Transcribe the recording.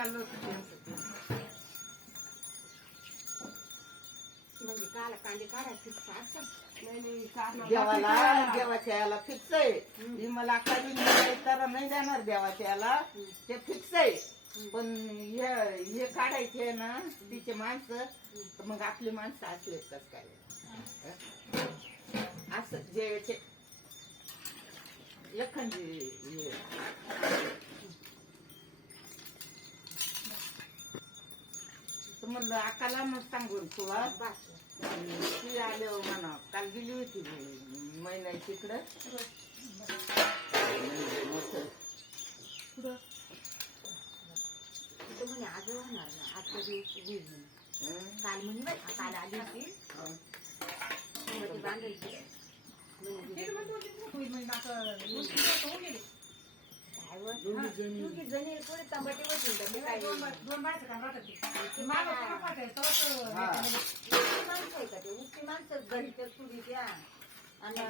चाललं होतं त्यांचं ते. म्हणजे काला कांदे काढायचे असं. नाही काढणार. देवाला देवाच्या याला फिक्स आहे. ही मला काही तर नाही देणार देवाच्या याला, ते फिक्स आहे. पण हे काढायचे ना तिचे माणसं, तर मग आपली माणसं असले कस काय असं जे एखादी तर म्हणलं अकाला मग सांगून तुला ती आल्यावर म्हणा काल गेली होती महिना तिकडं मोठं म्हणे आज होणार ना, आजच्या दिवशी होईल म्हणे. काल म्हणे बरं, काल आली होती ती बांधायची काय व दोघी जणी थोडी तांबटी बसून काय माणसं आहे का ते उठती माणसं घरी तर सुरी द्या आणि